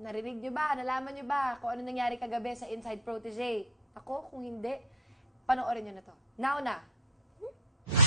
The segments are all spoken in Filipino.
Narinig nyo ba? Nalaman nyo ba kung ano nangyari kagabi sa Inside Protege? Ako, kung hindi, panoorin nyo na to. Now na!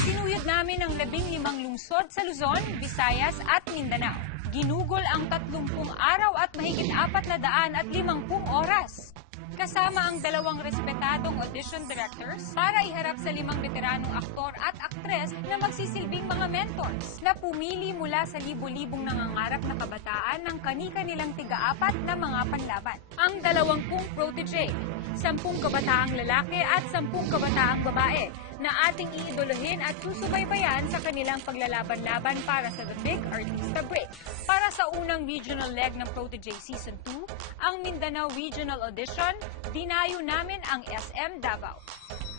Sinuyod namin ang labing limang lungsod sa Luzon, Visayas at Mindanao. Ginugol ang 30 araw at mahigit apat na daan at limangpung oras. Kasama ang dalawang respetadong audition directors para iharap sa limang veteranong aktor at aktres na magsisilbing mga mentors na pumili mula sa libo-libong nangangarap na kabataan ng kani-kanilang tiga-apat na mga panlaban. Ang dalawangpung protege, sampung kabataang lalaki at sampung kabataang babae na ating iidolohin at susubaybayan sa kanilang paglalaban-laban para sa The Big Artista Break. Para sa unang regional leg ng Protege Season 2, ang Mindanao Regional Audition, dinayo namin ang SM Davao.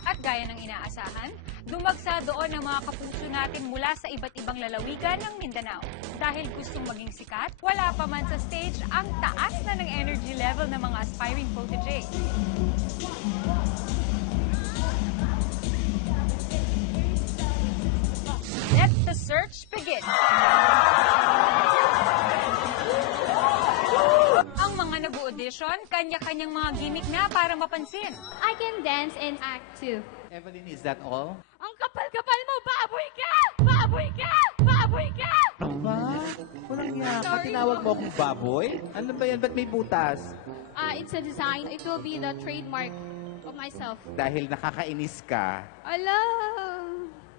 At gaya ng inaasahan, dumagsa doon ang mga kapuso natin mula sa iba't ibang lalawigan ng Mindanao. Dahil gustong maging sikat, wala pa man sa stage ang taas na ng energy level ng mga aspiring protege. Search begin. Ang mga nag-audition, kanya-kanyang mga gimmick na para mapansin. I can dance and act too. Evelyn, is that all? Ang kapal-kapal mo, baboy ka! Baboy ka! Baboy ka! Ba? Walang niya. Tinawag mo akong baboy? Ano ba yan? Ba't may butas? Uh, it's a design. It will be the trademark of myself. Dahil nakakainis ka. Ala!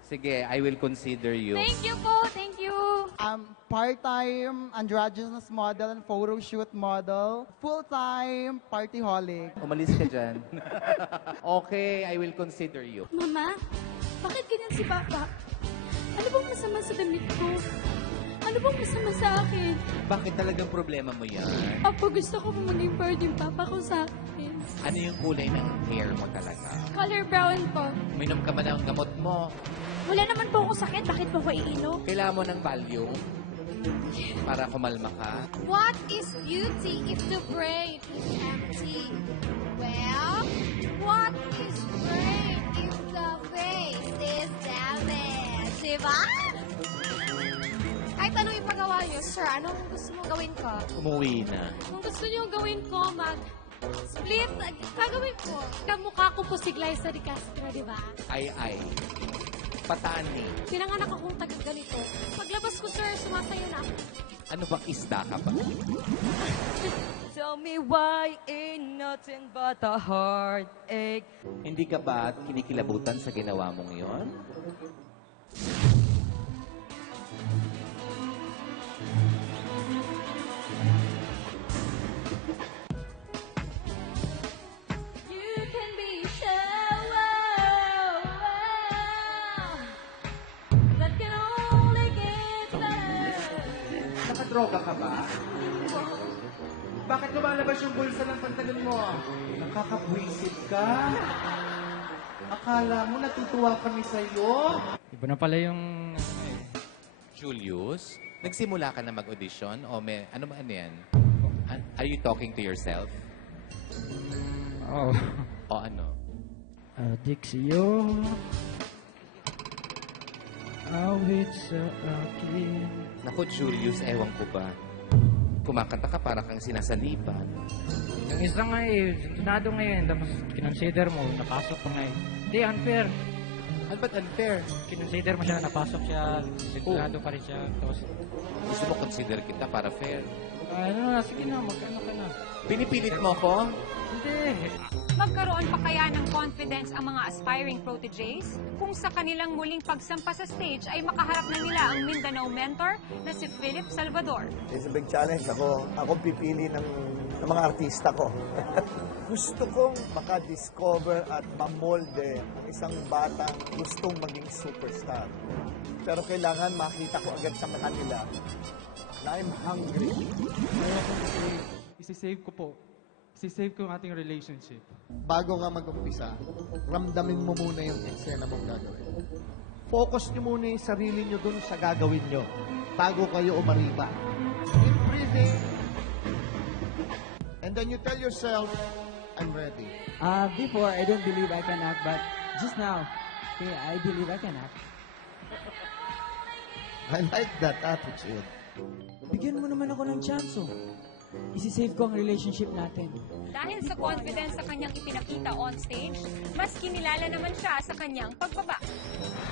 Sige, I will consider you. Thank you po! Thank you! Um, part-time androgynous model and photo shoot model. Full-time partyholic. Umalis ka dyan. okay, I will consider you. Mama, bakit ganyan si Papa? Ano bang masama sa damit ko? Ano bang masama sa akin? Bakit talagang problema mo yan? Papa, gusto ko maging bird yung Papa ko sa akin. Ano yung kulay ng hair mo talaga? Color brown po. Minom ka ba ng gamot mo? Wala naman po akong sakit. Bakit po ko iinom? Kailangan mo ng value para kumalma ka. What is beauty if the brain is empty? Well, what is brain if the face is damaged? Diba? Kahit ano yung magawa niyo, sir, anong gusto mong gawin ko? Umuwi na. Kung gusto niyo gawin ko, mag split, gagawin ko. Kamukha ko po si Glyza de Castro, di ba? Ay, ay. Pataan ni. Pinanganak akong taga ganito. Paglabas ko, sir, sumasayo na ako. Ano bang isda ka ba? Tell me why ain't nothing but a heartache. Hindi ka ba kinikilabutan sa ginawa mong yon? Nakadroga ka ba? Bakit lumalabas yung bulsa ng pantalon mo? Nakakapwisit ka. Akala mo natutuwa kami sa'yo? Iba na pala yung... Julius, nagsimula ka na mag-audition o may, ano ba ano yan? An- Are you talking to yourself? Oo. O ano? Addiksyon. Awit sa akin. Naku, Julius, ewan ko ba? Kumakanta ka para kang sinasalipan. Yung isa nga eh, sunado ngayon, tapos kinonsider mo, napasok ko ngayon. Hindi, unfair. Ano ba't unfair? Kinonsider mo siya, napasok siya, sigurado pa rin siya. Tapos, Gusto mo consider kita para fair? ano na, sige na, mag-ano ka na. Pinipilit mo ko? Hindi. Magkaroon pa kaya ng confidence ang mga aspiring proteges kung sa kanilang muling pagsampa sa stage ay makaharap na nila ang Mindanao mentor na si Philip Salvador. It's a big challenge. Ako, ako pipili ng, ng mga artista ko. Gusto kong makadiscover at mamolde ang isang batang gustong maging superstar. Pero kailangan makita ko agad sa kanila na I'm hungry. Isisave ko po. Isisave ko yung ating relationship. Bago nga mag-umpisa, ramdamin mo muna yung eksena mong gagawin. Focus nyo muna yung sarili nyo dun sa gagawin nyo. Bago kayo umariba. Keep breathing. And then you tell yourself, I'm ready. Uh, before, I don't believe I can act, but just now, okay, I believe I can act. I like that attitude. Bigyan mo naman ako ng chance, oh. Isi-save ko ang relationship natin. Dahil sa confidence sa kanyang ipinakita on stage, mas kinilala naman siya sa kanyang pagbaba.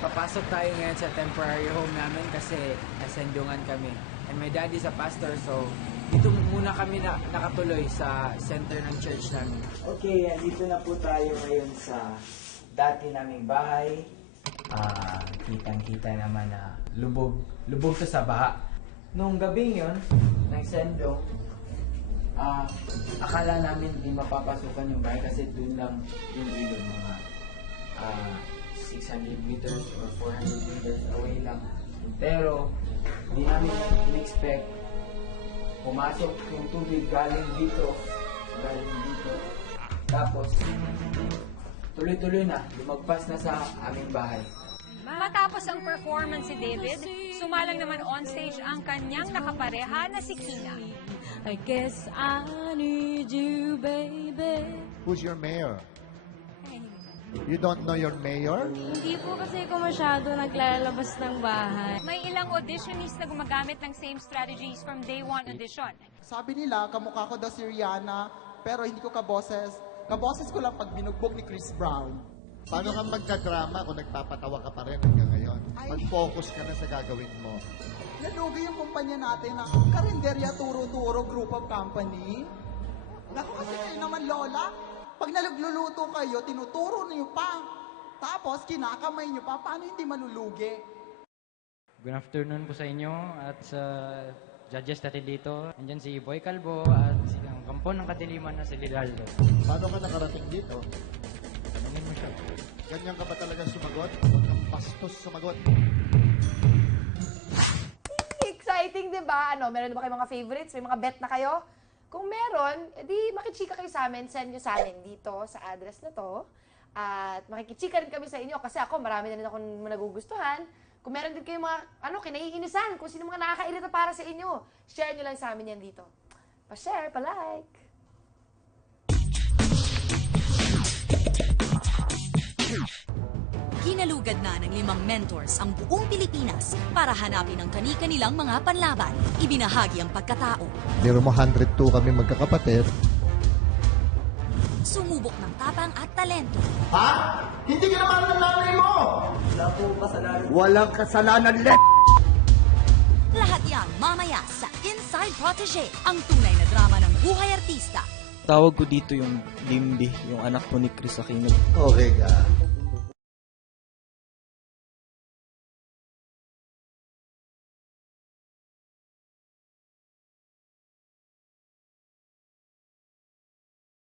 Papasok tayo ngayon sa temporary home namin kasi nasendungan kami. And my dad is a pastor, so dito muna kami na, nakatuloy sa center ng church namin. Okay, dito na po tayo ngayon sa dati naming bahay. Ah, kitang-kita naman na lubog, lubog to sa baha. Nung gabing yon, nagsendong, ah, akala namin di mapapasukan yung bahay kasi dun lang yung ilog mga ah, 600 meters or 400 meters away lang. Pero, di namin in-expect pumasok yung tubig galing dito, galing dito. Tapos, tuloy-tuloy na, lumagpas na sa aming bahay. Matapos ang performance si David, sumalang naman on stage ang kanyang nakapareha na si Kina. I guess I need you, baby. Who's your mayor? You don't know your mayor? Hindi po kasi ko masyado naglalabas ng bahay. May ilang auditionees na gumagamit ng same strategies from day one audition. Sabi nila, kamukha ko daw si Rihanna, pero hindi ko kaboses. Kaboses ko lang pag binugbog ni Chris Brown. Paano ka magka-drama kung nagpapatawa ka pa rin hanggang ngayon? Mag-focus ka na sa gagawin mo. Nalugi yung kumpanya natin na Karinderya Turo-Turo Group of Company. Naku kasi kayo naman, Lola. Pag nalugluluto kayo, tinuturo niyo pa. Tapos, kinakamay niyo pa. Paano hindi malulugi? Good afternoon po sa inyo at sa judges natin dito. Andyan si Boy Calvo at si ang kampo ng kadiliman na si Lilaldo. Paano ka nakarating dito? Ganyan ka ba talaga sumagot? Huwag kang bastos sumagot. Exciting, di ba? Ano, meron ba kayo mga favorites? May mga bet na kayo? Kung meron, edi makichika kayo sa amin. Send nyo sa amin dito sa address na to. At makikichika rin kami sa inyo kasi ako marami na rin akong nagugustuhan. Kung meron din kayo mga ano, kinaiinisan, kung sino mga nakakairita para sa inyo, share nyo lang sa amin yan dito. Pa-share, pa-like. Kinalugad na ng limang mentors ang buong Pilipinas para hanapin ang kani-kanilang mga panlaban. Ibinahagi ang pagkatao, Biro mo 102 kami magkakapatid. sumubok ng tapang at talento. Ha? Hindi ka naman ng nanay mo! Walang kasalanan, le! Lahat yan mamaya sa Inside Protege, ang tunay na drama ng buhay artista. Tawag ko dito yung Bimbi, yung anak po ni Chris Aquino. Okay ka.